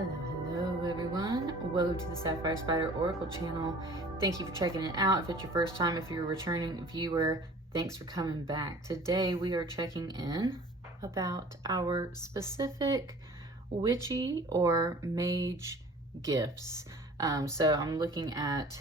Hello everyone. Welcome to the Sapphire Spider Oracle channel. Thank you for checking it out. If it's your first time, if you're a returning viewer, thanks for coming back. Today we are checking in about our specific witchy or mage gifts. So I'm looking at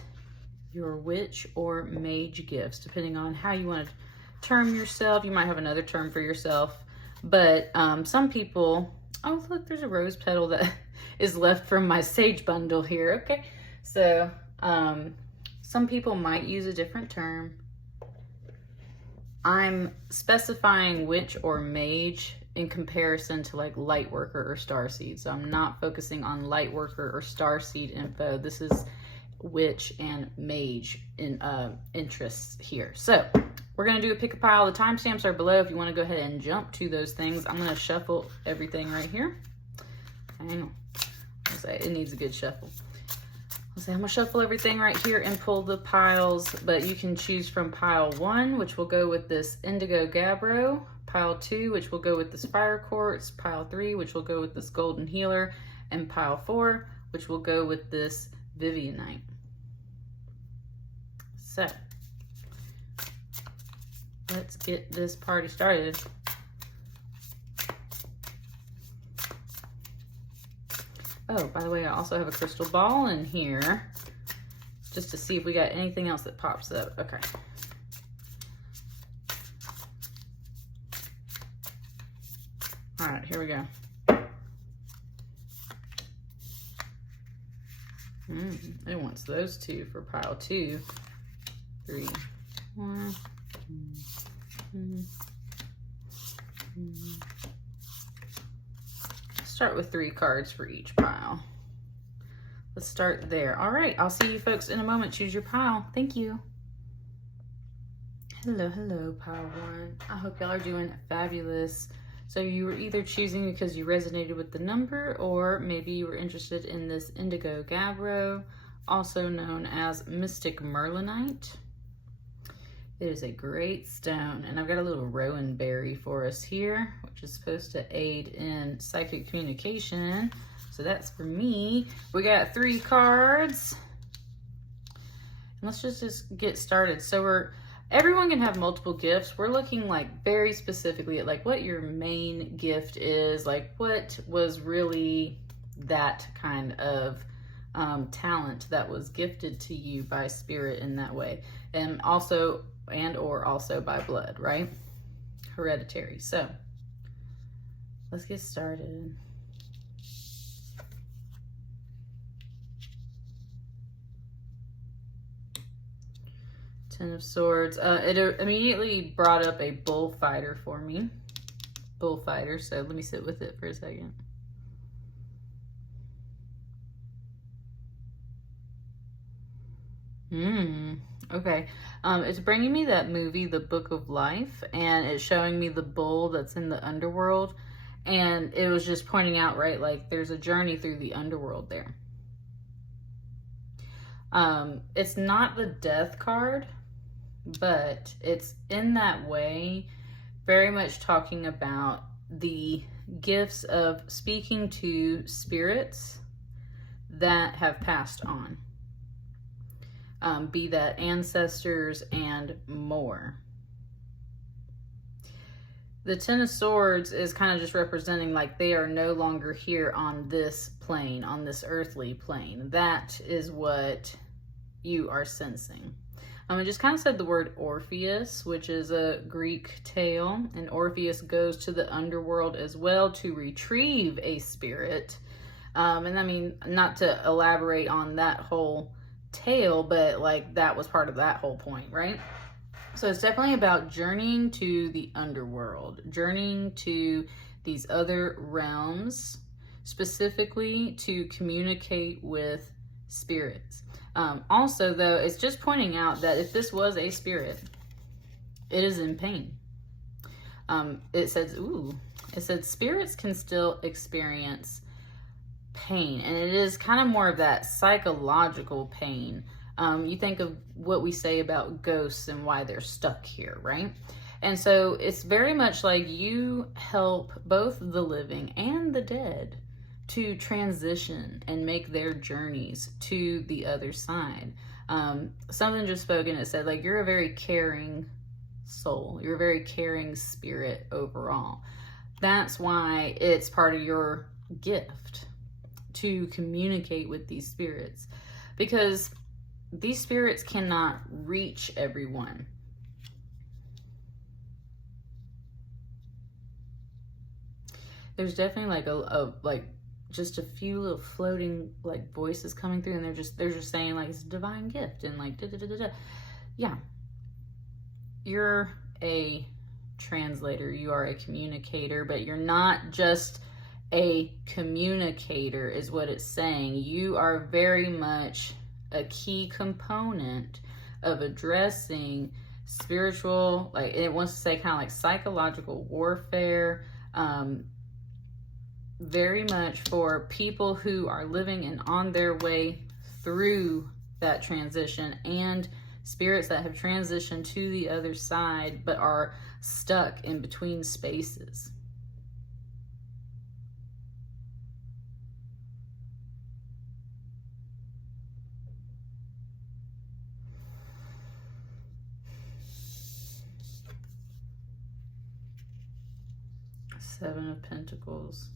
your witch or mage gifts, depending on how you want to term yourself. You might have another term for yourself, but some people, oh look, there's a rose petal that is left from my sage bundle here. Okay, so some people might use a different term. I'm specifying witch or mage in comparison to like light worker or starseed. So I'm not focusing on light worker or starseed info. This is witch and mage in interests here. So we're gonna do a pick a pile. The timestamps are below if you want to go ahead and jump to those things. I'm gonna shuffle everything right here. Hang on. It needs a good shuffle. I'm gonna shuffle everything right here and pull the piles, but you can choose from pile 1, which will go with this indigo gabbro, pile 2, which will go with this fire quartz, pile 3, which will go with this golden healer, and pile 4, which will go with this Vivianite. So let's get this party started. Oh, by the way, I also have a crystal ball in here just to see if we got anything else that pops up. Okay. All right, here we go. It wants those two for pile 2. 3, 1, 2, 3. Start with 3 cards for each pile. Let's start there. All right, I'll see you folks in a moment. Choose your pile. Thank you. Hello, pile 1. I hope y'all are doing fabulous. So you were either choosing because you resonated with the number, or maybe you were interested in this indigo gabbro, also known as mystic merlinite. It is a great stone, and I've got a little rowan berry for us here, which is supposed to aid in psychic communication. So that's for me. We got 3 cards. And let's just get started. So everyone can have multiple gifts. We're looking like very specifically at like what your main gift is, like what was really that kind of talent that was gifted to you by spirit in that way. And also by blood, right? Hereditary. So let's get started. Ten of Swords. It immediately brought up a bullfighter for me. Bullfighter. So let me sit with it for a second. Okay. It's bringing me that movie, The Book of Life, and it's showing me the bull that's in the underworld. And it was just pointing out, right, like there's a journey through the underworld there. It's not the death card, but it's in that way very much talking about the gifts of speaking to spirits that have passed on. Be that ancestors and more. The Ten of Swords is kind of just representing like they are no longer here on this plane, on this earthly plane. That is what you are sensing. I just kind of said the word Orpheus, which is a Greek tale, and Orpheus goes to the underworld as well to retrieve a spirit. And I mean, not to elaborate on that whole tale, but like that was part of that whole point, right? So it's definitely about journeying to the underworld, journeying to these other realms, specifically to communicate with spirits. Also, though, it's just pointing out that if this was a spirit, it is in pain. It said spirits can still experience pain, and it is kind of more of that psychological pain. You think of what we say about ghosts and why they're stuck here, right? And so it's very much like you help both the living and the dead to transition and make their journeys to the other side. Something just spoken, it said, like, you're a very caring soul. You're a very caring spirit overall. That's why it's part of your gift to communicate with these spirits, because these spirits cannot reach everyone. There's definitely like just a few little floating like voices coming through, and they're just saying like it's a divine gift and like da da da da da. Yeah, you're a translator, you are a communicator, but you're not just a communicator is what it's saying. You are very much a key component of addressing spiritual, like it wants to say kind of like psychological warfare, very much for people who are living and on their way through that transition, and spirits that have transitioned to the other side but are stuck in between spaces. Seven of Pentacles.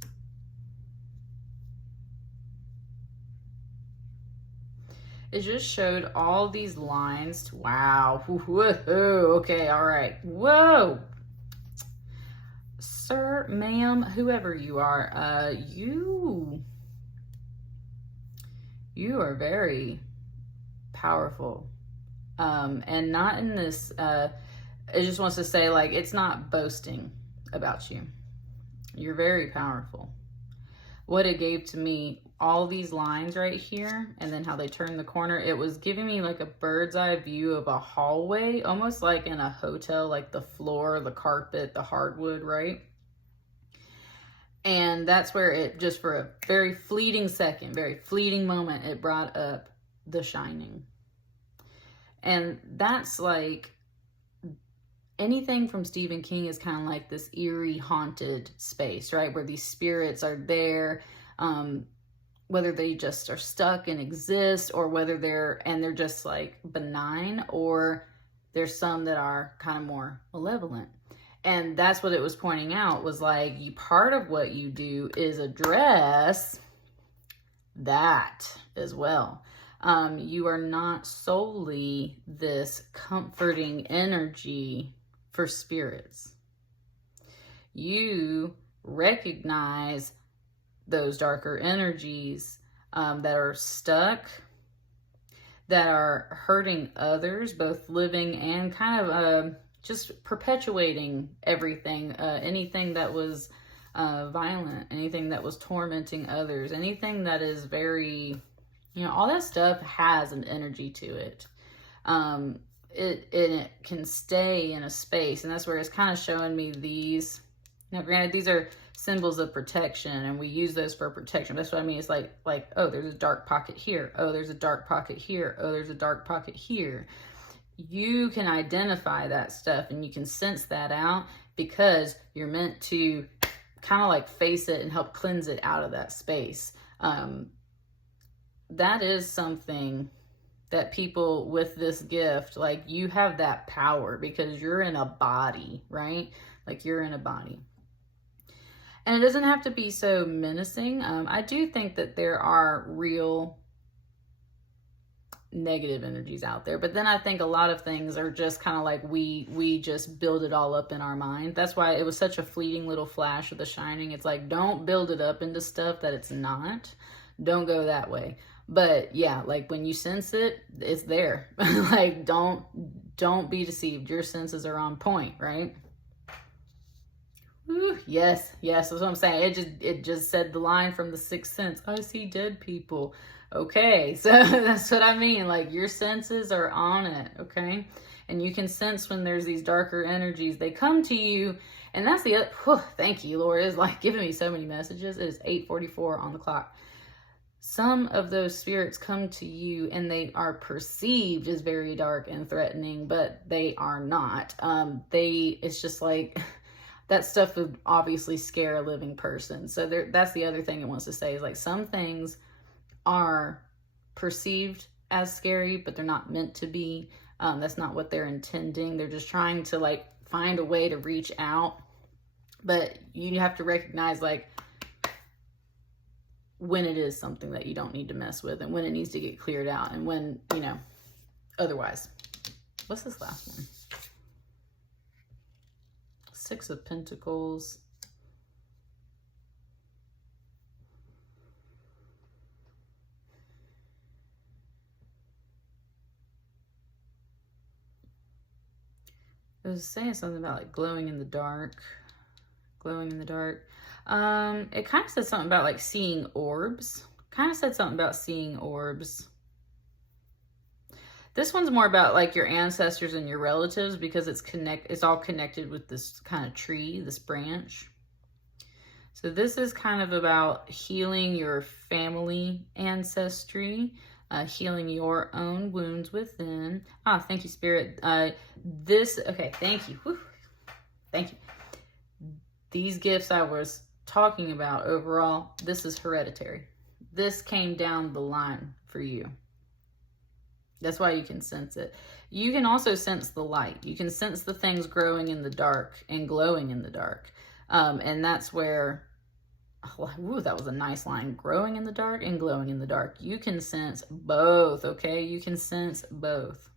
It just showed all these lines. Wow. Whoa. Okay. All right. Whoa. Sir, ma'am, whoever you are, you are very powerful. And not in this, it just wants to say, like, it's not boasting about you. You're very powerful. What it gave to me, all these lines right here, and then how they turn the corner, it was giving me like a bird's eye view of a hallway, almost like in a hotel, like the floor, the carpet, the hardwood, right? And that's where it, just for a very fleeting second, very fleeting moment, it brought up The Shining. And that's like, anything from Stephen King is kind of like this eerie, haunted space, right? Where these spirits are there, whether they just are stuck and exist, or whether they're just like benign, or there's some that are kind of more malevolent. And that's what it was pointing out, was like, part of what you do is address that as well. You are not solely this comforting energy for spirits. You recognize those darker energies that are stuck, that are hurting others, both living and kind of just perpetuating everything, anything that was violent, anything that was tormenting others, anything that is very, all that stuff has an energy to it. It can stay in a space, and that's where it's kind of showing me these. Now, granted, these are symbols of protection, and we use those for protection. That's what I mean. It's like, oh, there's a dark pocket here. Oh, there's a dark pocket here. Oh, there's a dark pocket here. You can identify that stuff, and you can sense that out, because you're meant to kind of like face it and help cleanse it out of that space. That is something that people with this gift, like, you have that power because you're in a body, right? Like, you're in a body. And it doesn't have to be so menacing. I do think that there are real negative energies out there, but then I think a lot of things are just kind of like we just build it all up in our mind. That's why it was such a fleeting little flash of The Shining. It's like, don't build it up into stuff that it's not. Don't go that way. But yeah, like, when you sense it, it's there. Like, don't be deceived. Your senses are on point, right? Woo, yes, that's what I'm saying. It just said the line from The Sixth Sense. I see dead people. Okay, so that's what I mean. Like, your senses are on it, okay? And you can sense when there's these darker energies. They come to you, and that's the other, thank you, Lord. It's like giving me so many messages. It is 8:44 on the clock. Some of those spirits come to you, and they are perceived as very dark and threatening, but they are not. It's just like, that stuff would obviously scare a living person. So that's the other thing it wants to say, is like some things are perceived as scary, but they're not meant to be. That's not what they're intending. They're just trying to like find a way to reach out. But you have to recognize like when it is something that you don't need to mess with, and when it needs to get cleared out, and when, you know, otherwise. What's this last one? Six of Pentacles. It was saying something about like glowing in the dark. Glowing in the dark. It kind of said something about like seeing orbs. Kind of said something about seeing orbs. This one's more about like your ancestors and your relatives, because it's all connected with this kind of tree, this branch. So this is kind of about healing your family ancestry, healing your own wounds within. Ah, thank you, Spirit. Okay, thank you. Whew. Thank you. These gifts I was talking about overall, this is hereditary. This came down the line for you. That's why you can sense it. You can also sense the light. You can sense the things growing in the dark and glowing in the dark. And that's where, ooh, that was a nice line. Growing in the dark and glowing in the dark. You can sense both, okay? You can sense both.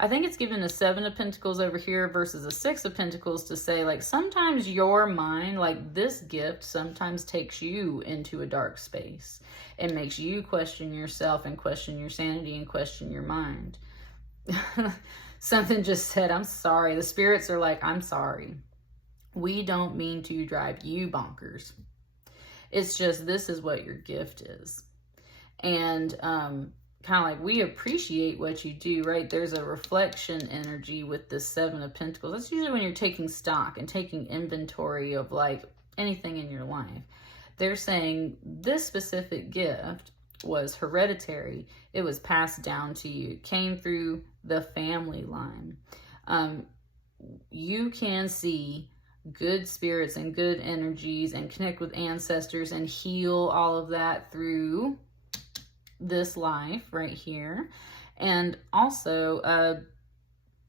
I think it's given a 7 of Pentacles over here versus a 6 of Pentacles to say, like, sometimes your mind, like this gift, sometimes takes you into a dark space. It makes you question yourself and question your sanity and question your mind. Something just said, I'm sorry. The spirits are like, I'm sorry. We don't mean to drive you bonkers. It's just, this is what your gift is. And, kind of like, we appreciate what you do, right? There's a reflection energy with the 7 of Pentacles. That's usually when you're taking stock and taking inventory of like anything in your life. They're saying this specific gift was hereditary. It was passed down to you. It came through the family line. You can see good spirits and good energies and connect with ancestors and heal all of that through this life right here. And also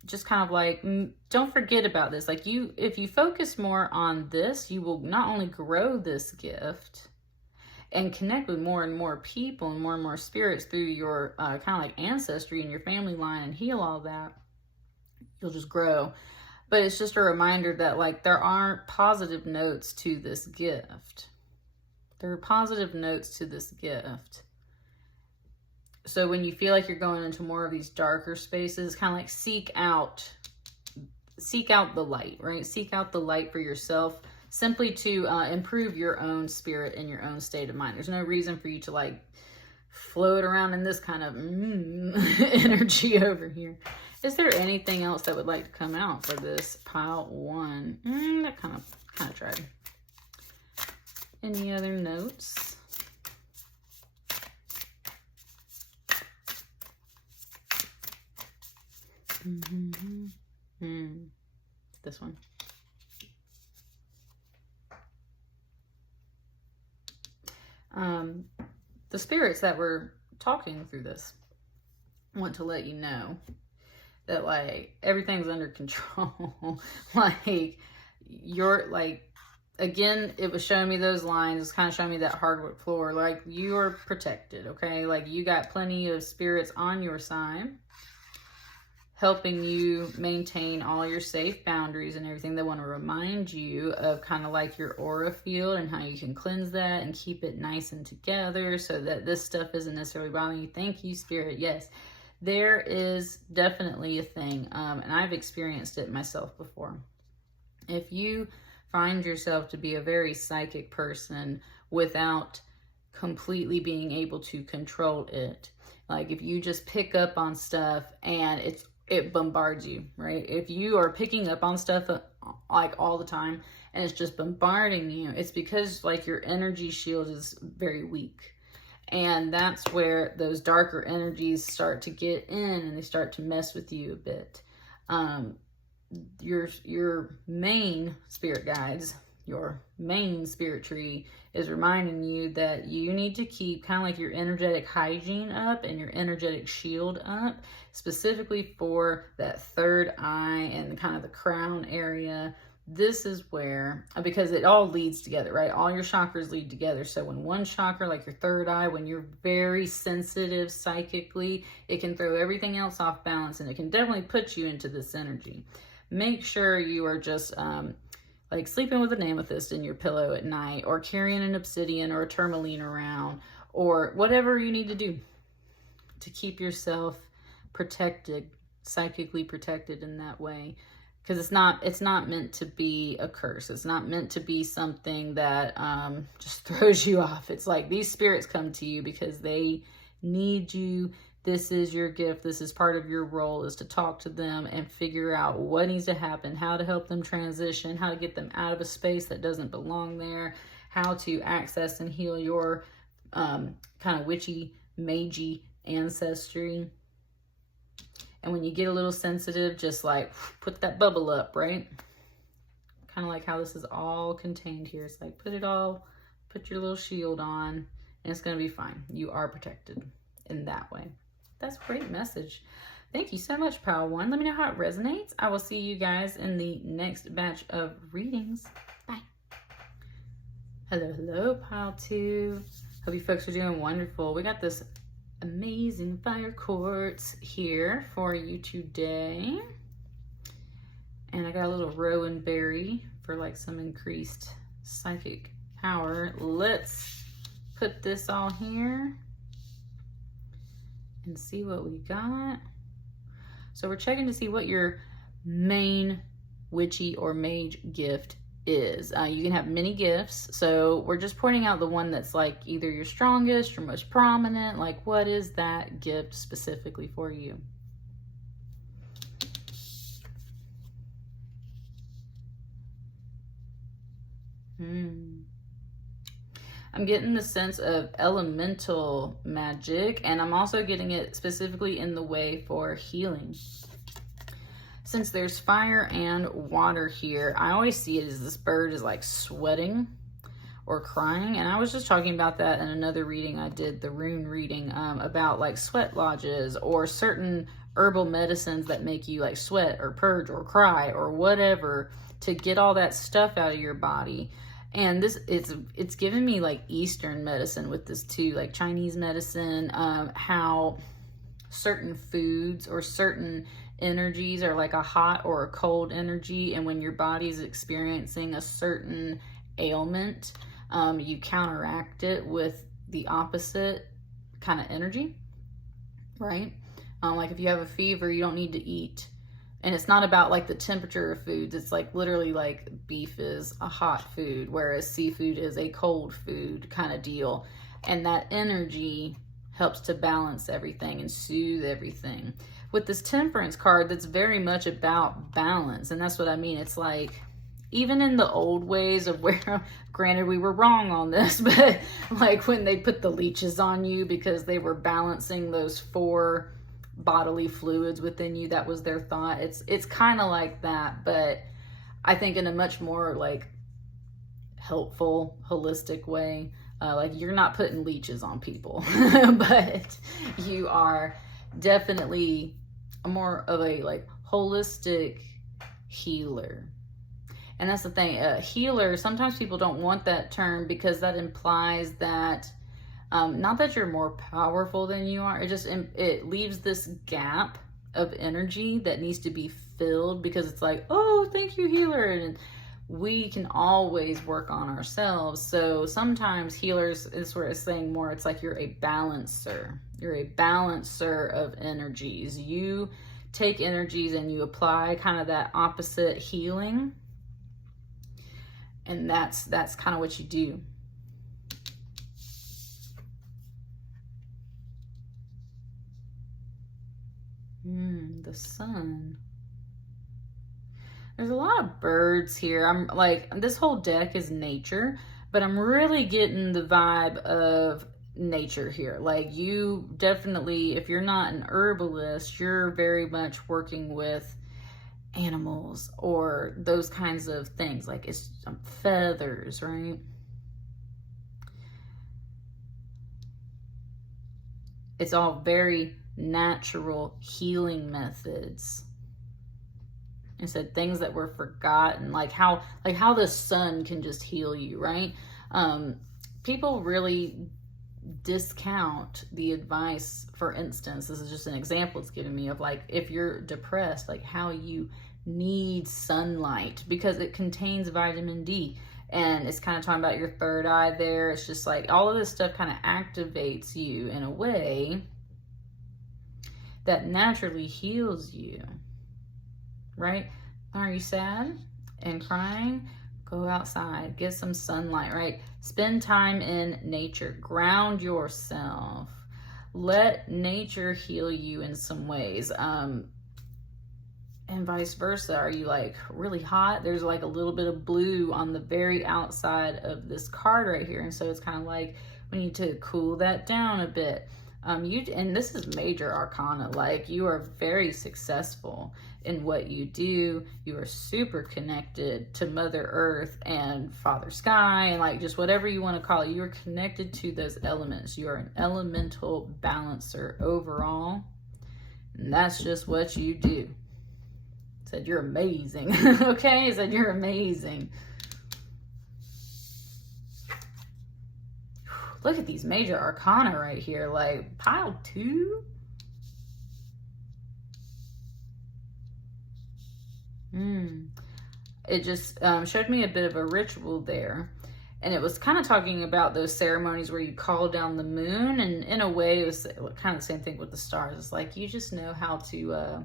just kind of like, don't forget about this. Like, if you focus more on this, you will not only grow this gift and connect with more and more people and more spirits through your kind of like ancestry and your family line and heal all that. You'll just grow. But it's just a reminder that like there aren't positive notes to this gift. There are positive notes to this gift. So when you feel like you're going into more of these darker spaces, kind of like seek out the light, right? Seek out the light for yourself, simply to improve your own spirit and your own state of mind. There's no reason for you to like float around in this kind of energy over here. Is there anything else that would like to come out for this pile 1? That kind of tried. Any other notes? This one. The spirits that were talking through this want to let you know that like everything's under control. Like you're like, again, it was showing me those lines. It's kind of showing me that hardwood floor. Like you are protected, okay? Like you got plenty of spirits on your side, helping you maintain all your safe boundaries and everything. They want to remind you of kind of like your aura field and how you can cleanse that and keep it nice and together so that this stuff isn't necessarily bothering you. Thank you, Spirit. Yes, there is definitely a thing, and I've experienced it myself before. If you find yourself to be a very psychic person without completely being able to control it, like if you just pick up on stuff and it bombards you, right? If you are picking up on stuff like all the time and it's just bombarding you, it's because like your energy shield is very weak. And that's where those darker energies start to get in and they start to mess with you a bit. your main spirit guides, your main spirit tree is reminding you that you need to keep kind of like your energetic hygiene up and your energetic shield up, specifically for that third eye and kind of the crown area. This is where, because it all leads together, right? All your chakras lead together. So when one chakra, like your third eye, when you're very sensitive psychically, it can throw everything else off balance, and it can definitely put you into this energy. Make sure you are just like sleeping with an amethyst in your pillow at night, or carrying an obsidian or a tourmaline around, or whatever you need to do to keep yourself protected, psychically protected in that way. Because it's not meant to be a curse. It's not meant to be something that just throws you off. It's like these spirits come to you because they need you. This is your gift. This is part of your role, is to talk to them and figure out what needs to happen, how to help them transition, how to get them out of a space that doesn't belong there, how to access and heal your kind of witchy, magey ancestry. And when you get a little sensitive, just like put that bubble up, right? Kind of like how this is all contained here. It's like put your little shield on, and it's going to be fine. You are protected in that way. That's a great message. Thank you so much, Pile 1. Let me know how it resonates. I will see you guys in the next batch of readings. Bye. Hello, Pile 2. Hope you folks are doing wonderful. We got this amazing fire quartz here for you today, and I got a little rowan berry for like some increased psychic power. Let's put this all here and see what we got. So we're checking to see what your main witchy or mage gift is. You can have many gifts, so we're just pointing out the one that's like either your strongest or most prominent. Like, what is that gift specifically for you? I'm getting the sense of elemental magic, and I'm also getting it specifically in the way for healing. Since there's fire and water here, I always see it as this bird is like sweating or crying. And I was just talking about that in another reading I did, the rune reading, about like sweat lodges or certain herbal medicines that make you like sweat or purge or cry or whatever to get all that stuff out of your body. And this, it's given me like Eastern medicine with this too, like Chinese medicine, how certain foods or certain energies are like a hot or a cold energy, and when your body's experiencing a certain ailment, you counteract it with the opposite kind of energy, right? Like if you have a fever, you don't need to eat. And it's not about like the temperature of foods. It's like literally like beef is a hot food, whereas seafood is a cold food kind of deal. And that energy helps to balance everything and soothe everything. With this temperance card, that's very much about balance. And that's what I mean. It's like, even in the old ways of where, granted we were wrong on this, but like when they put the leeches on you because they were balancing those 4 bodily fluids within you, that was their thought. It's kind of like that, but I think in a much more like helpful, holistic way. Like you're not putting leeches on people, but you are definitely more of a like holistic healer. And that's the thing, healer, sometimes people don't want that term because that implies that not that you're more powerful than you are, it leaves this gap of energy that needs to be filled, because it's like, oh, thank you, healer, and we can always work on ourselves. So sometimes healers is where it's saying more, it's like you're a balancer. You're a balancer of energies. You take energies and you apply kind of that opposite healing. And that's kind of what you do. The sun. There's a lot of birds here. I'm like, this whole deck is nature, but I'm really getting the vibe of nature here. Like you definitely, if you're not an herbalist, you're very much working with animals or those kinds of things. Like it's feathers, right? It's all very natural healing methods. It said things that were forgotten, like how the sun can just heal you, right? People really discount the advice. For instance, this is just an example it's giving me of like, if you're depressed, like how you need sunlight because it contains vitamin D. And it's kind of talking about your third eye there. It's just like all of this stuff kind of activates you in a way that naturally heals you, right? Are you sad and crying? Go outside, get some sunlight, right? Spend time in nature, ground yourself. Let nature heal you in some ways. And vice versa. Are you like really hot? There's like a little bit of blue on the very outside of this card right here. And so it's kind of like we need to cool that down a bit. And this is major arcana, like you are very successful in what you do. You are super connected to Mother Earth and Father Sky and like just whatever you want to call it. You are connected to those elements. You are an elemental balancer overall. And that's just what you do. Said you're amazing. Okay, said you're amazing. Look at these major arcana right here, like pile 2. It just showed me a bit of a ritual there. And it was kind of talking about those ceremonies where you call down the moon. And in a way, it was kind of the same thing with the stars. It's like you just know how to...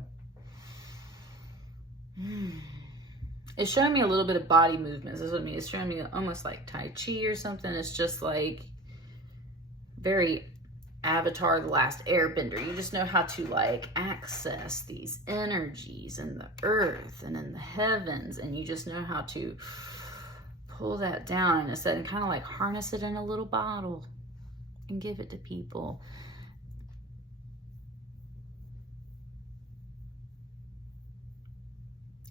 It's showing me a little bit of body movements. That's what I mean. It's showing me almost like Tai Chi or something. It's just like very Avatar, the Last Airbender. You just know how to like access these energies in the earth and in the heavens, and you just know how to pull that down and kind of like harness it in a little bottle and give it to people.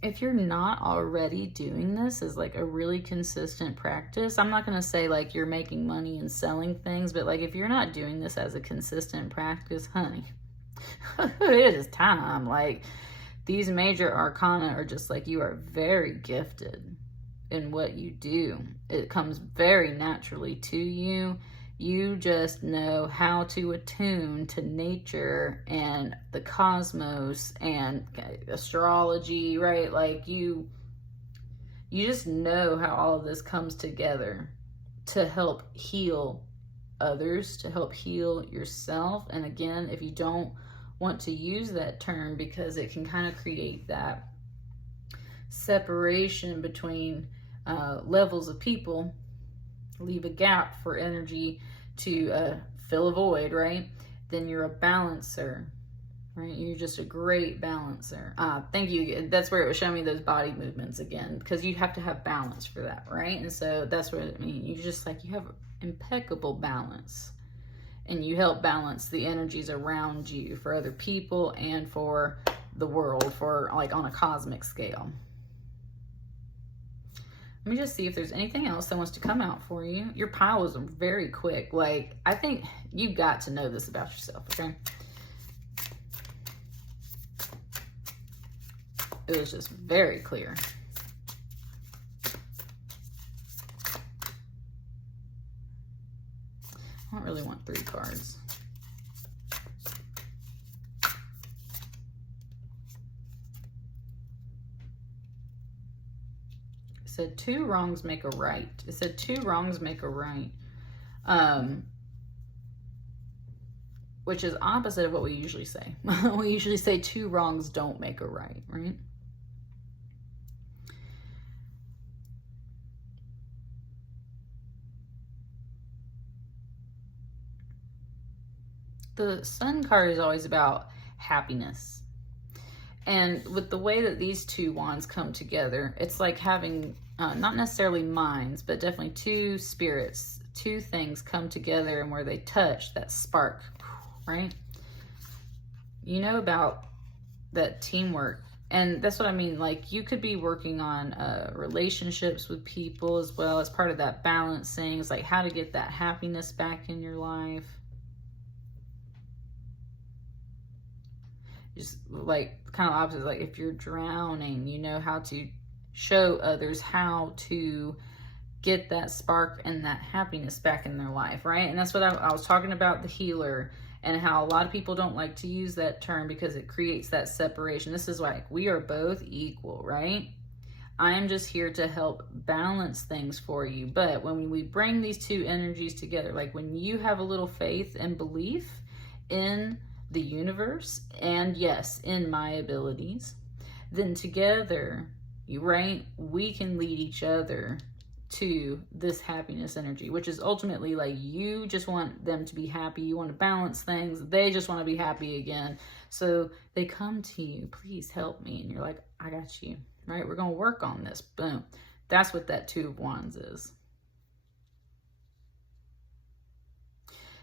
If you're not already doing this as like a really consistent practice, I'm not going to say like you're making money and selling things, but like if you're not doing this as a consistent practice, honey, it is time. Like these major arcana are just like, you are very gifted in what you do. It comes very naturally to you. You just know how to attune to nature and the cosmos and astrology, right? Like you just know how all of this comes together to help heal others, to help heal yourself. And again, if you don't want to use that term because it can kind of create that separation between levels of people, leave a gap for energy to fill a void, right? Then you're a balancer, right? You're just a great balancer. Thank you. That's where it was showing me those body movements again, because you have to have balance for that, right? And so that's what I mean. You just like, you have impeccable balance, and you help balance the energies around you for other people and for the world, for like on a cosmic scale. Let me just see if there's anything else that wants to come out for you. Your pile was very quick. Like, I think you got to know this about yourself, okay? It was just very clear. I don't really want 3 cards. It said 2 wrongs make a right. It said 2 wrongs make a right. Which is opposite of what we usually say. We usually say 2 wrongs don't make a right, right? The Sun card is always about happiness. And with the way that these 2 wands come together, it's like having not necessarily minds, but definitely 2 spirits, 2 things come together, and where they touch, that spark, right? You know about that teamwork And that's what I mean. Like, you could be working on relationships with people as well as part of that balancing. It's like how to get that happiness back in your life. Just like kind of opposite. Like if you're drowning, you know how to show others how to get that spark and that happiness back in their life, right? And that's what I was talking about, the healer, and how a lot of people don't like to use that term because it creates that separation. This is like, we are both equal, right? I am just here to help balance things for you. But when we bring these two energies together, like when you have a little faith and belief in the universe, and yes, in my abilities, then together, right, we can lead each other to this happiness energy, which is ultimately like, you just want them to be happy, you want to balance things, they just want to be happy again. So they come to you, please help me, and you're like, I got you, right? We're going to work on this. Boom. That's what that Two of Wands is.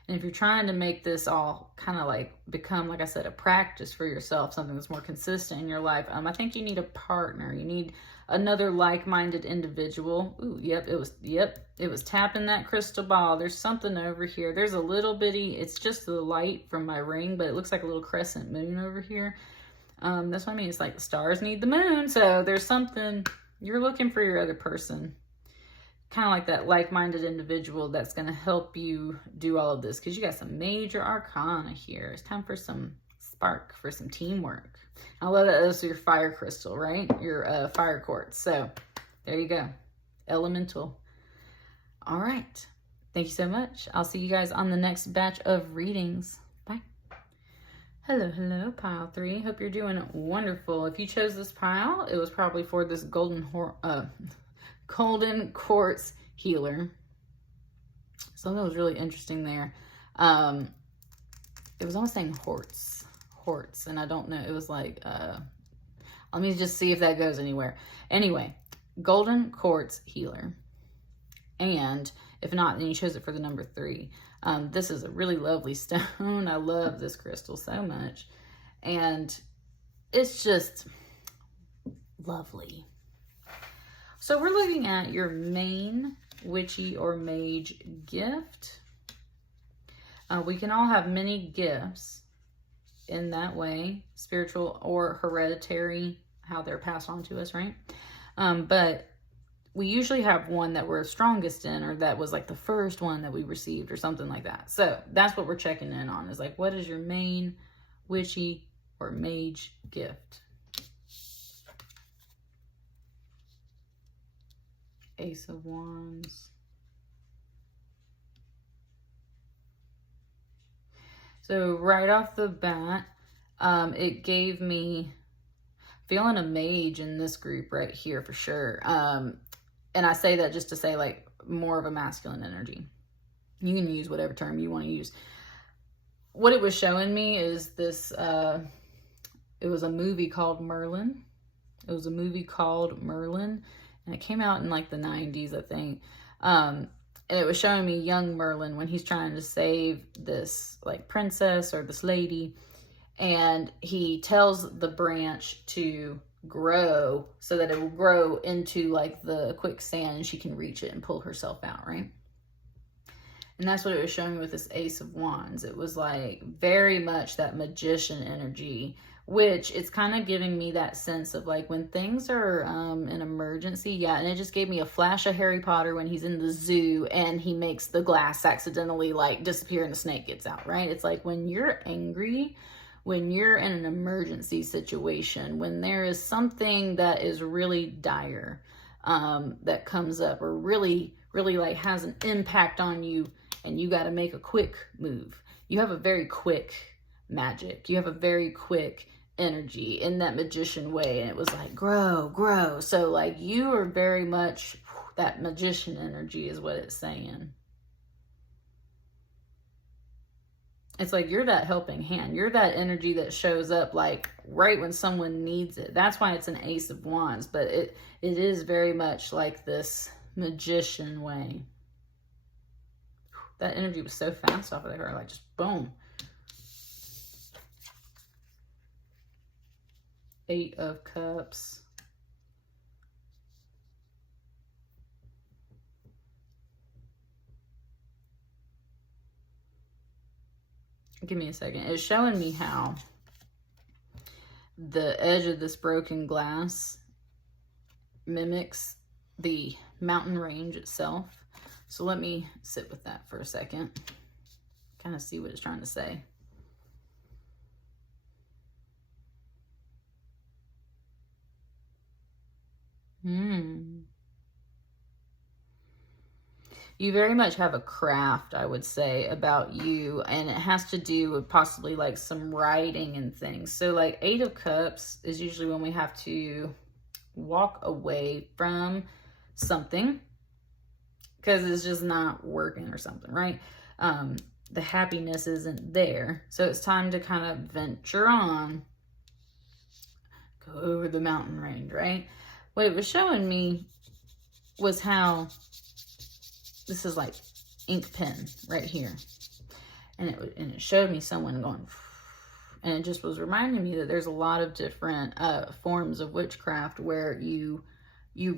And if you're trying to make this all kind of like become, like I said, a practice for yourself, something that's more consistent in your life, I think you need a partner. You need another like-minded individual. Ooh, yep, it was tapping that crystal ball. There's something over here. There's a little bitty, it's just the light from my ring, but it looks like a little crescent moon over here. That's what I mean. It's like the stars need the moon. So there's something, you're looking for your other person. Kind of like that like-minded individual that's going to help you do all of this, because you got some major arcana here. It's time for some spark, for some teamwork. I love that this is your fire crystal, right? Your fire quartz. So there you go. Elemental. All right. Thank you so much. I'll see you guys on the next batch of readings. Bye. Hello, pile 3. Hope you're doing wonderful. If you chose this pile, it was probably for this golden quartz healer. So that was really interesting there. It was almost saying horts, and I don't know. It was like, let me just see if that goes anywhere. Anyway, golden quartz healer. And if not, then you chose it for the number 3. This is a really lovely stone. I love this crystal so much. And it's just lovely. So we're looking at your main witchy or mage gift. We can all have many gifts in that way, spiritual or hereditary, how they're passed on to us, right? But we usually have one that we're strongest in, or that was like the first one that we received or something like that. So that's what we're checking in on, is like, what is your main witchy or mage gift? Ace of Wands. So right off the bat, it gave me feeling a mage in this group right here for sure. And I say that just to say, like, more of a masculine energy. You can use whatever term you want to use. What it was showing me is this, it was a movie called Merlin. It was a movie called Merlin. And it came out in like the 90s, I think. And it was showing me young Merlin when he's trying to save this like princess or this lady. And he tells the branch to grow so that it will grow into like the quicksand and she can reach it and pull herself out, right? And that's what it was showing me with this Ace of Wands. It was like very much that magician energy, which it's kind of giving me that sense of like when things are an emergency. Yeah, and it just gave me a flash of Harry Potter when he's in the zoo and he makes the glass accidentally like disappear and the snake gets out, right? It's like when you're angry, when you're in an emergency situation, when there is something that is really dire that comes up or really like has an impact on you and you got to make a quick move. You have a very quick magic. You have a very quick energy in that magician way. And it was like, grow. So like you are very much that magician energy is what it's saying. It's like you're that helping hand. You're that energy that shows up like right when someone needs it. That's why it's an Ace of Wands, but it is very much like this magician way. That energy was so fast off of her, like just boom. Eight of Cups. Give me a second. It's showing me how the edge of this broken glass mimics the mountain range itself. So let me sit with that for a second. Kind of see what it's trying to say. You very much have a craft, I would say, about you, and it has to do with possibly like some writing and things. So like Eight of Cups is usually when we have to walk away from something because it's just not working or something, right? The happiness isn't there. So it's time to kind of venture on, go over the mountain range, right? What it was showing me was how this is like ink pen right here. And it showed me someone going, and it just was reminding me that there's a lot of different forms of witchcraft where you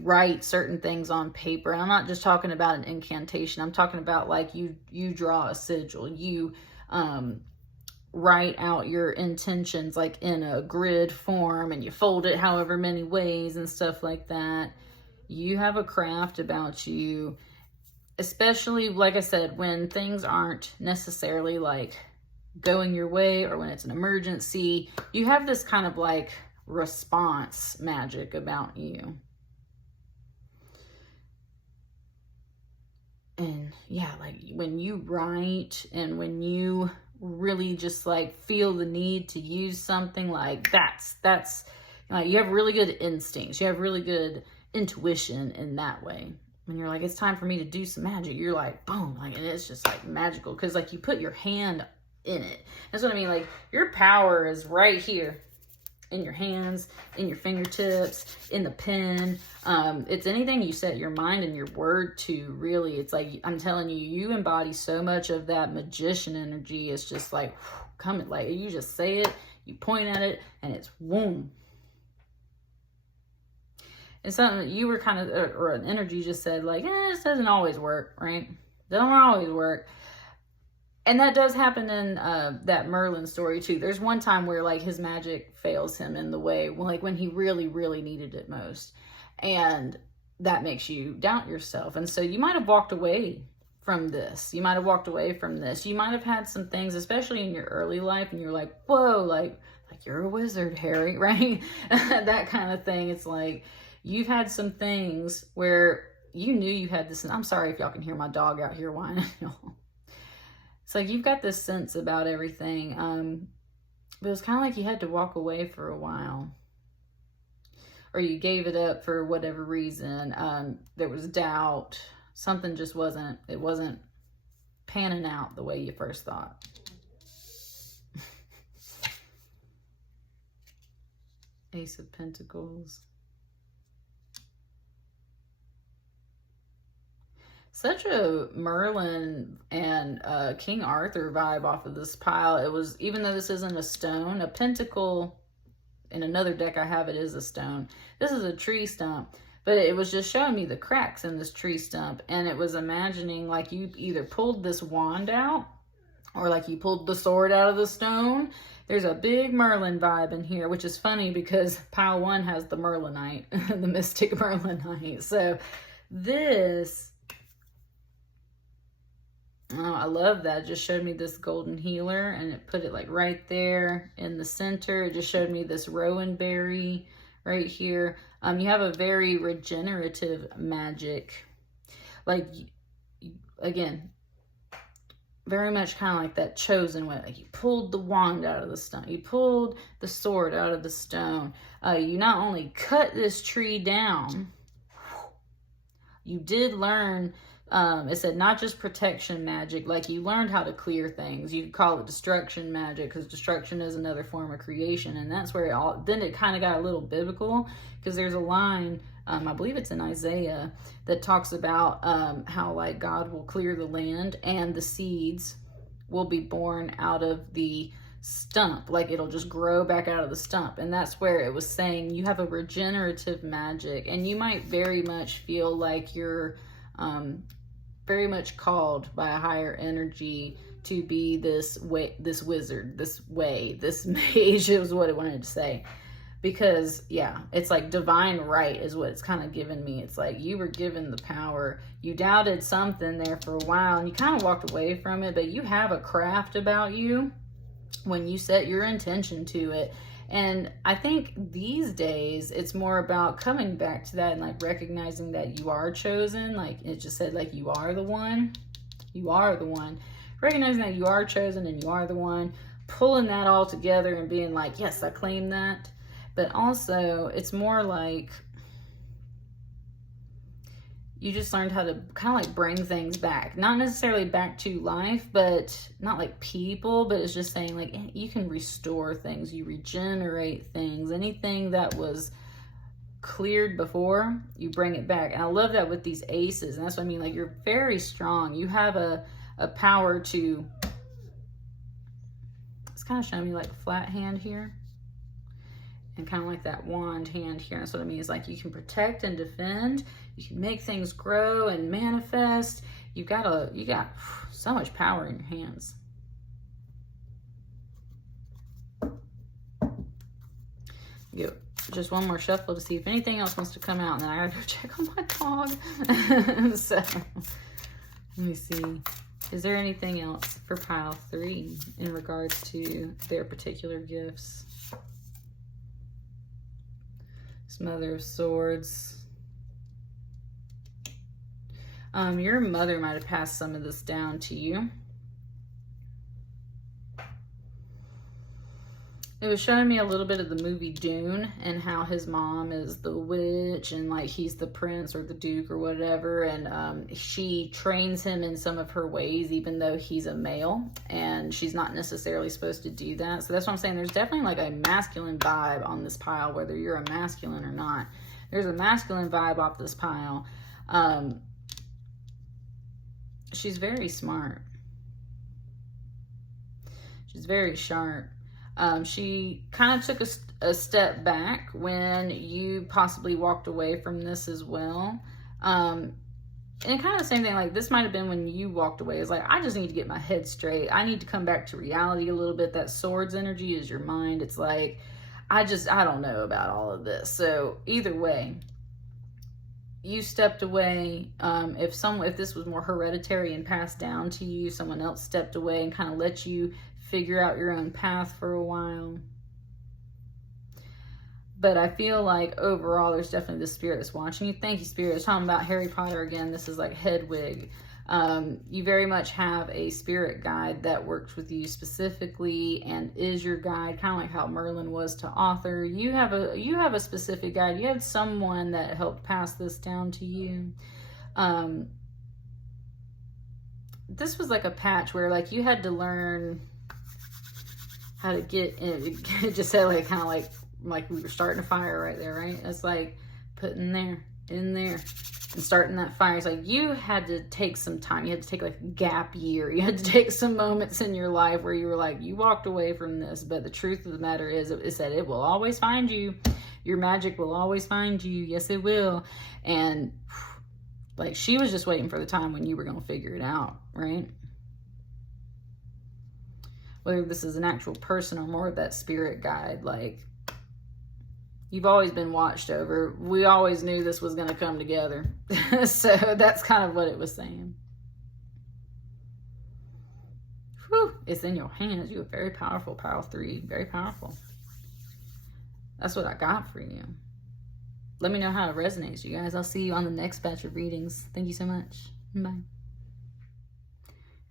write certain things on paper. And I'm not just talking about an incantation. I'm talking about like you draw a sigil. You write out your intentions like in a grid form and you fold it however many ways and stuff like that. You have a craft about you, especially, like I said, when things aren't necessarily like going your way or when it's an emergency. You have this kind of like response magic about you. And yeah, like when you write and when you really just like feel the need to use something, like that's like you have really good instincts. You have really good intuition in that way. When you're like, it's time for me to do some magic, you're like, boom, like, and it's just like magical because like you put your hand in it. That's what I mean. Like your power is right here in your hands, in your fingertips, in the pen. It's anything you set your mind and your word to, really. It's like, I'm telling you, you embody so much of that magician energy. It's just like, coming, like you just say it, you point at it, and it's whoom. It's something that you were kind of, or an energy just said like, this doesn't always work, right? Doesn't always work. And that does happen in that Merlin story too. There's one time where like his magic fails him in the way, like when he really, really needed it most. And that makes you doubt yourself. And so you might have walked away from this. You might have walked away from this. You might have had some things, especially in your early life, and you're like, whoa, like you're a wizard, Harry, right? That kind of thing. It's like, you've had some things where you knew you had this, and I'm sorry if y'all can hear my dog out here whining. It's like you've got this sense about everything, but it's kind of like you had to walk away for a while, or you gave it up for whatever reason. There was doubt. Something just wasn't panning out the way you first thought. Ace of Pentacles. Such a Merlin and King Arthur vibe off of this pile. It was, even though this isn't a stone, a pentacle in another deck I have, it is a stone. This is a tree stump, but it was just showing me the cracks in this tree stump, and it was imagining like you either pulled this wand out or like you pulled the sword out of the stone. There's a big Merlin vibe in here, which is funny because pile one has the Merlinite, the Mystic Merlinite. So this, oh, I love that. It just showed me this golden healer, and it put it like right there in the center. It just showed me this rowan berry right here. You have a very regenerative magic. Like, again, very much kind of like that chosen way. Like you pulled the wand out of the stone. You pulled the sword out of the stone. You not only cut this tree down, you did learn, it said not just protection magic, like you learned how to clear things. You could call it destruction magic, because destruction is another form of creation. And that's where then it kind of got a little biblical, because there's a line, I believe it's in Isaiah, that talks about how like God will clear the land and the seeds will be born out of the stump, like it'll just grow back out of the stump. And that's where it was saying you have a regenerative magic, and you might very much feel like you're very much called by a higher energy to be this way, this wizard, this mage is what it wanted to say. Because yeah, it's like divine right is what it's kind of given me. It's like you were given the power. You doubted something there for a while and you kind of walked away from it, but you have a craft about you when you set your intention to it. And I think these days it's more about coming back to that and like recognizing that you are chosen. Like it just said, like you are the one. You are the one. Recognizing that you are chosen and you are the one. Pulling that all together and being like, yes, I claim that. But also, it's more like you just learned how to kind of like bring things back. Not necessarily back to life, but not like people, but it's just saying like you can restore things, you regenerate things. Anything that was cleared before, you bring it back. And I love that with these aces. And that's what I mean, like you're very strong. You have a power to, it's kind of showing me like a flat hand here. And kind of like that wand hand here. That's what I mean. It's like you can protect and defend. You can make things grow and manifest. You got so much power in your hands. Just one more shuffle to see if anything else wants to come out, and then I gotta go check on my dog. So let me see. Is there anything else for pile 3 in regards to their particular gifts? Mother of Swords. Your mother might have passed some of this down to you. It was showing me a little bit of the movie Dune and how his mom is the witch and like he's the prince or the duke or whatever, and she trains him in some of her ways even though he's a male and she's not necessarily supposed to do that. So that's what I'm saying. There's definitely like a masculine vibe on this pile, whether you're a masculine or not. There's a masculine vibe off this pile. She's very smart. She's very sharp. She kind of took a step back when you possibly walked away from this as well. And kind of the same thing, like this might have been when you walked away. It's like, I just need to get my head straight. I need to come back to reality a little bit. That swords energy is your mind. It's like, I don't know about all of this. So either way, you stepped away. If this was more hereditary and passed down to you, someone else stepped away and kind of let you figure out your own path for a while. But I feel like overall there's definitely the spirit that's watching you. Thank you, Spirit. I was talking about Harry Potter again. This is like Hedwig. You very much have a spirit guide that works with you specifically and is your guide, kind of like how Merlin was to Arthur. You have a specific guide. You had someone that helped pass this down to you. This was like a patch where like you had to learn how to get in. It just said like kind of like we were starting a fire right there, right? It's like putting in there and starting that fire. It's like you had to take some time. You had to take like a gap year. You had to take some moments in your life where you were like, you walked away from this. But the truth of the matter is that it will always find you. Your magic will always find you. Yes, it will. And like she was just waiting for the time when you were going to figure it out, right? Whether this is an actual person or more of that spirit guide, like you've always been watched over. We always knew this was going to come together. So that's kind of what it was saying. Whew, it's in your hands. You are very powerful, pile 3. Very powerful. That's what I got for you. Let me know how it resonates, you guys. I'll see you on the next batch of readings. Thank you so much. Bye.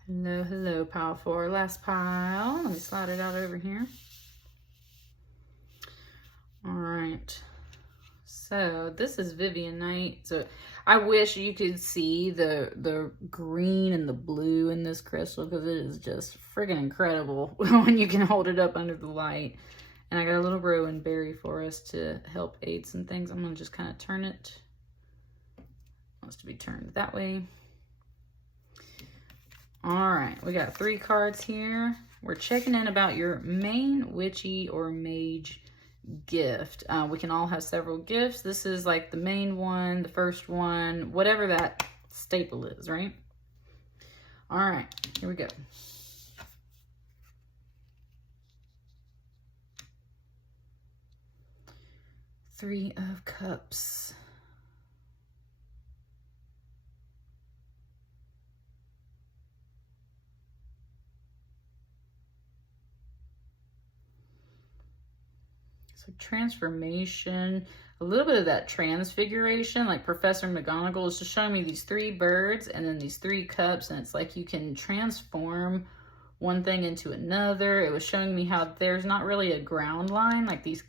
Hello, pile 4. Last pile. Let me slide it out over here. All right. So this is Vivianite. So I wish you could see the green and the blue in this crystal because it is just friggin' incredible when you can hold it up under the light. And I got a little rowan berry for us to help aid some things. I'm going to just kind of turn it. It wants to be turned that way. All right, we got 3 cards here. we're checking in about your main witchy or mage gift. We can all have several gifts. This is like the main one, the first one, whatever that staple is, right? All right, here we go. Three of Cups. So transformation, a little bit of that transfiguration, like Professor McGonagall is just showing me these three birds and then these three cups, and it's like you can transform one thing into another. It was showing me how there's not really a ground line, like these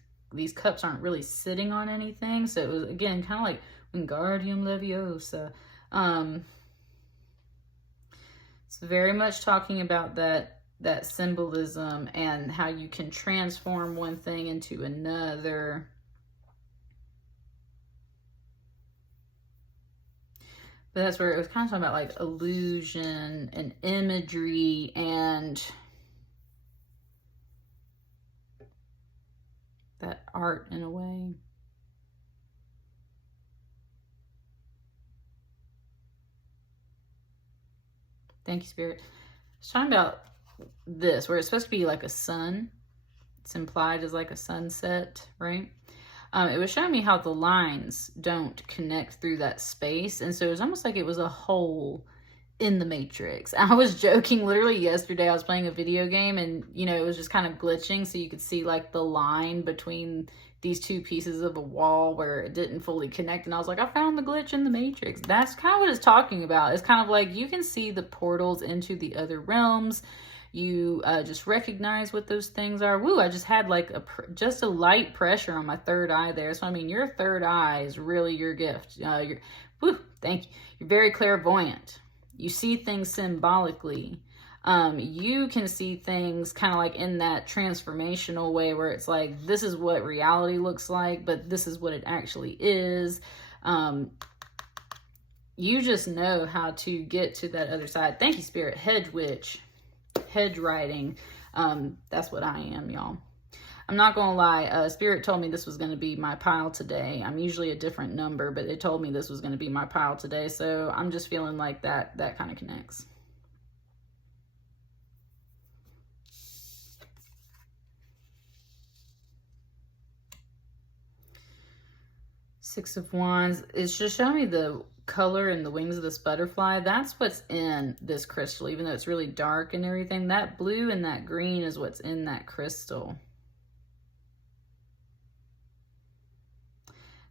cups aren't really sitting on anything. So it was, again, kind of like Wingardium Leviosa. It's very much talking about that symbolism and how you can transform one thing into another. But that's where it was kind of talking about like illusion and imagery and that art in a way. Thank you, Spirit. It's talking about this, where it's supposed to be like a sun. It's implied as like a sunset, right? It was showing me how the lines don't connect through that space. And so it was almost like it was a hole in the matrix. I was joking, literally yesterday I was playing a video game and, you know, it was just kind of glitching. So you could see like the line between these two pieces of a wall where it didn't fully connect. And I was like, I found the glitch in the matrix. That's kind of what it's talking about. It's kind of like you can see the portals into the other realms. You just recognize what those things are. Woo, I just had like just a light pressure on my third eye there. So, I mean, your third eye is really your gift. Woo, thank you. You're very clairvoyant. You see things symbolically. You can see things kind of like in that transformational way where it's like, this is what reality looks like, but this is what it actually is. You just know how to get to that other side. Thank you, Spirit. Hedge Witch. Hedge writing. That's what I am, y'all. I'm not gonna lie, Spirit told me this was gonna be my pile today. I'm usually a different number, but it told me this was gonna be my pile today, so I'm just feeling like that kind of connects. Six of Wands. It's just showing me the color and the wings of this butterfly. That's what's in this crystal, even though it's really dark and everything. That blue and that green is what's in that crystal.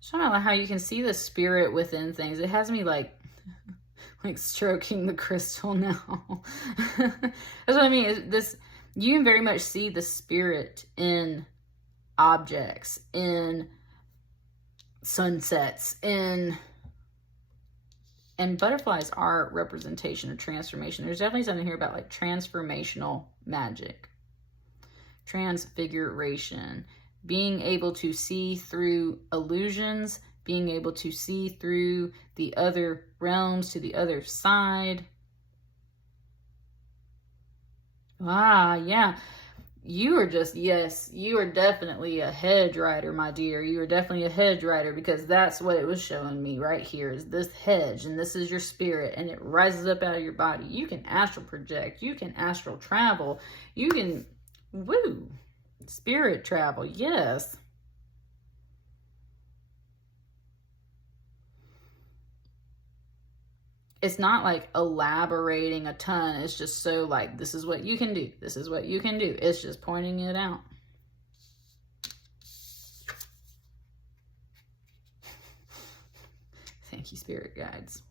Showing me how you can see the spirit within things. It has me like stroking the crystal now. That's what I mean. You can very much see the spirit in objects, in sunsets, and butterflies are representation of transformation. There's definitely something here about like transformational magic, transfiguration, being able to see through illusions, being able to see through the other realms to the other side. Ah, yeah. You are just, yes, you are definitely a hedge rider, my dear. You are definitely a hedge rider, because that's what it was showing me right here is this hedge, and this is your spirit, and it rises up out of your body. You can astral project. You can astral travel. You can, woo, spirit travel, yes. It's not like elaborating a ton. It's just so like, this is what you can do. This is what you can do. It's just pointing it out. Thank you, spirit guides.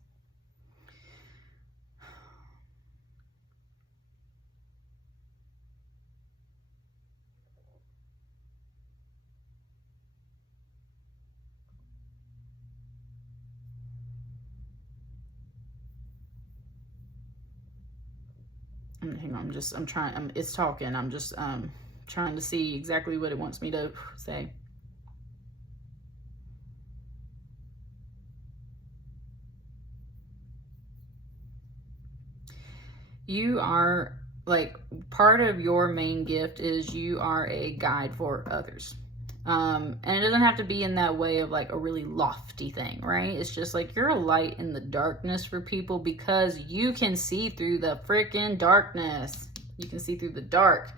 Hang on, I'm trying, it's talking. I'm just trying to see exactly what it wants me to say. You are like, part of your main gift is you are a guide for others. And it doesn't have to be in that way of like a really lofty thing, right? It's just like you're a light in the darkness for people because you can see through the freaking darkness. You can see through the dark.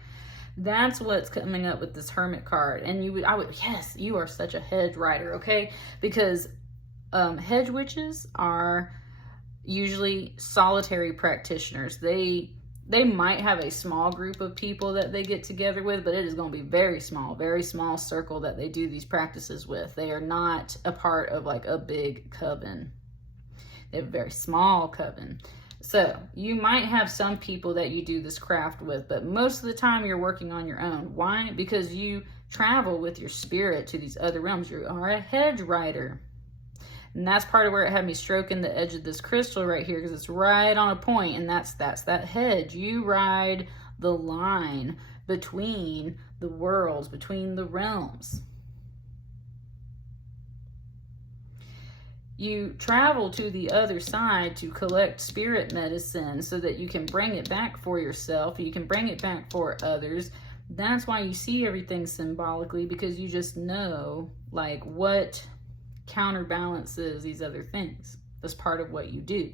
That's what's coming up with this Hermit card. And yes, you are such a hedge rider, okay? Because hedge witches are usually solitary practitioners. They might have a small group of people that they get together with, but it is going to be very small circle that they do these practices with. They are not a part of like a big coven. They have a very small coven. So you might have some people that you do this craft with, but most of the time you're working on your own. Why? Because you travel with your spirit to these other realms. You are a hedge rider. And that's part of where it had me stroking the edge of this crystal right here, because it's right on a point, and that's that hedge. You ride the line between the worlds, between the realms. You travel to the other side to collect spirit medicine so that you can bring it back for yourself. You can bring it back for others. That's why you see everything symbolically, because you just know like what counterbalances these other things. That's part of what you do.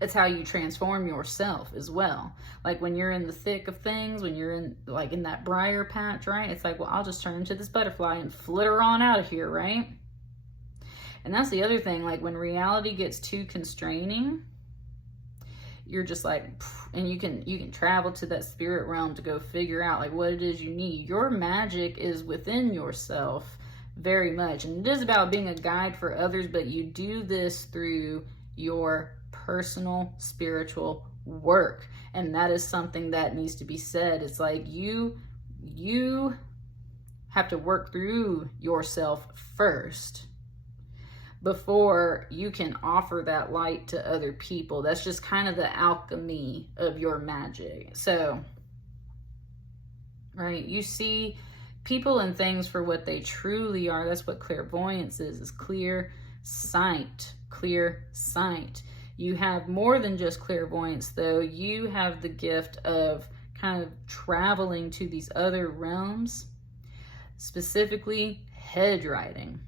That's how you transform yourself as well. Like when you're in the thick of things, when you're in like in that briar patch, right? It's like, well, I'll just turn into this butterfly and flitter on out of here, right? And that's the other thing, like when reality gets too constraining, you're just like, and you can travel to that spirit realm to go figure out like what it is you need. Your magic is within yourself very much, and it is about being a guide for others, but you do this through your personal spiritual work, and that is something that needs to be said. It's like you have to work through yourself first before you can offer that light to other people. That's just kind of the alchemy of your magic. So, right, you see people and things for what they truly are. That's what clairvoyance is clear sight, clear sight. You have more than just clairvoyance though. You have the gift of kind of traveling to these other realms, specifically hedge riding.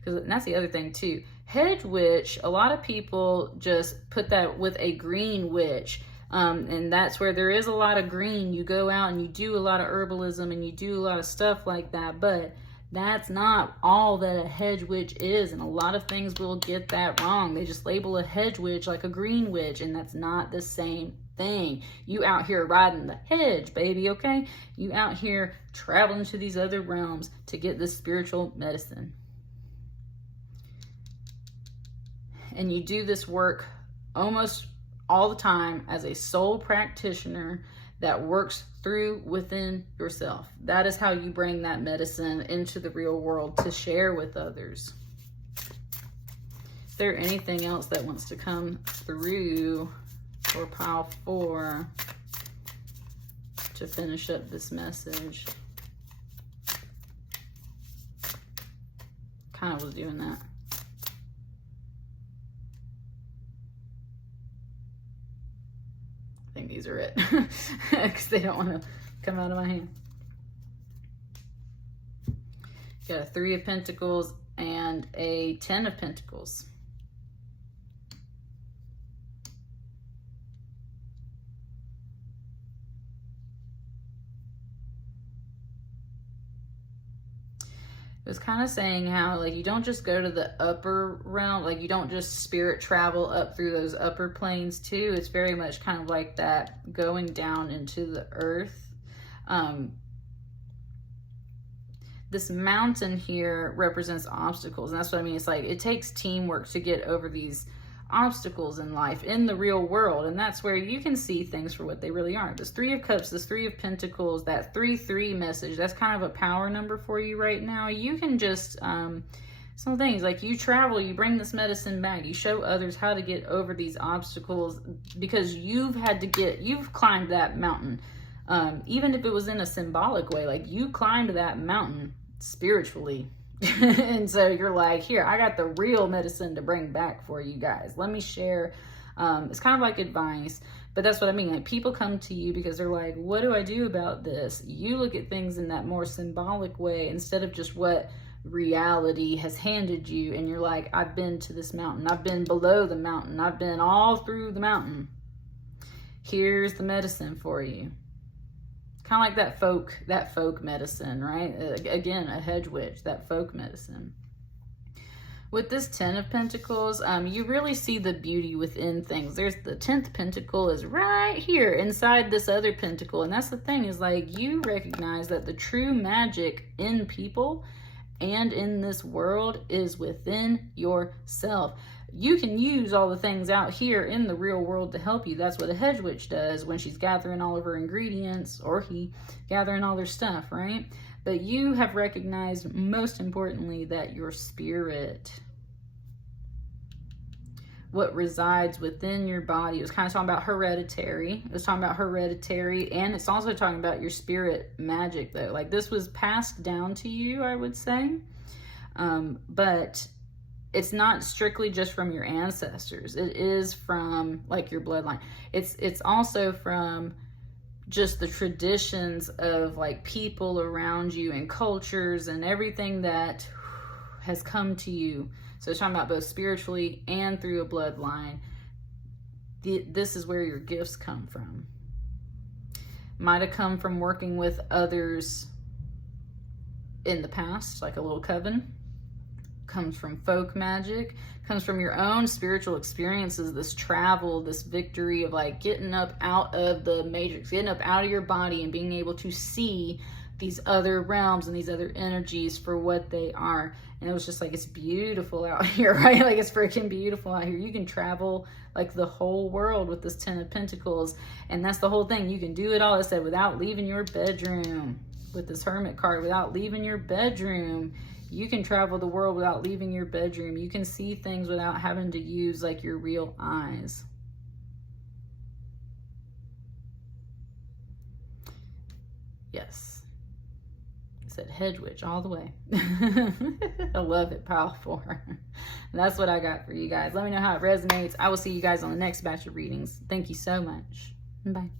Because that's the other thing too. Hedge witch, a lot of people just put that with a green witch. And that's where there is a lot of green. You go out and you do a lot of herbalism and you do a lot of stuff like that, but that's not all that a hedge witch is. And a lot of things will get that wrong. They just label a hedge witch like a green witch, and that's not the same thing. You out here riding the hedge, baby, okay? You out here traveling to these other realms to get this spiritual medicine. And you do this work almost all the time as a soul practitioner that works through within yourself. That is how you bring that medicine into the real world to share with others. Is there anything else that wants to come through for pile 4 to finish up this message? Kind of was doing that. I think these are it because they don't want to come out of my hand. Got a 3 of Pentacles and a 10 of Pentacles. It was kind of saying how like you don't just go to the upper realm, like you don't just spirit travel up through those upper planes too. It's very much kind of like that going down into the earth. This mountain here represents obstacles, and that's what I mean. It's like it takes teamwork to get over these obstacles in life, in the real world, and that's where you can see things for what they really are. This 3 of Cups, this 3 of Pentacles, that 3-3 message, that's kind of a power number for you right now. You can just some things like you travel, you bring this medicine back, you show others how to get over these obstacles because you've climbed that mountain, even if it was in a symbolic way. Like you climbed that mountain spiritually. And so you're like, here, I got the real medicine to bring back for you guys. Let me share It's kind of like advice, but that's what I mean. Like, people come to you because they're like, what do I do about this? You look at things in that more symbolic way instead of just what reality has handed you, and you're like, I've been to this mountain, I've been below the mountain, I've been all through the mountain. Here's the medicine for you. Kind of like that folk medicine, right? Again, a hedge witch, that folk medicine. With this 10 of Pentacles, you really see the beauty within things. There's the 10th pentacle is right here inside this other pentacle. And that's the thing, is like, you recognize that the true magic in people and in this world is within yourself. You can use all the things out here in the real world to help you. That's what a hedge witch does when she's gathering all of her ingredients, or he gathering all their stuff, right? But you have recognized, most importantly, that your spirit, what resides within your body, it was kind of talking about hereditary. It was talking about hereditary, and it's also talking about your spirit magic, though. Like, this was passed down to you, I would say. But it's not strictly just from your ancestors. It is from, like, your bloodline. It's also from just the traditions of, like, people around you and cultures and everything that has come to you. So it's talking about both spiritually and through a bloodline. This is where your gifts come from. Might have come from working with others in the past, like a little coven. Comes from folk magic. Comes from your own spiritual experiences, this travel, this victory of, like, getting up out of the matrix, getting up out of your body and being able to see these other realms and these other energies for what they are. And it was just like, it's beautiful out here, right? Like, it's freaking beautiful out here. You can travel, like, the whole world with this 10 of Pentacles. And that's the whole thing. You can do it all, I said, without leaving your bedroom. With this Hermit card, without leaving your bedroom. You can travel the world without leaving your bedroom. You can see things without having to use, like, your real eyes. Yes. I said hedge witch all the way. I love it. Powerful. That's what I got for you guys. Let me know how it resonates. I will see you guys on the next batch of readings. Thank you so much. Bye.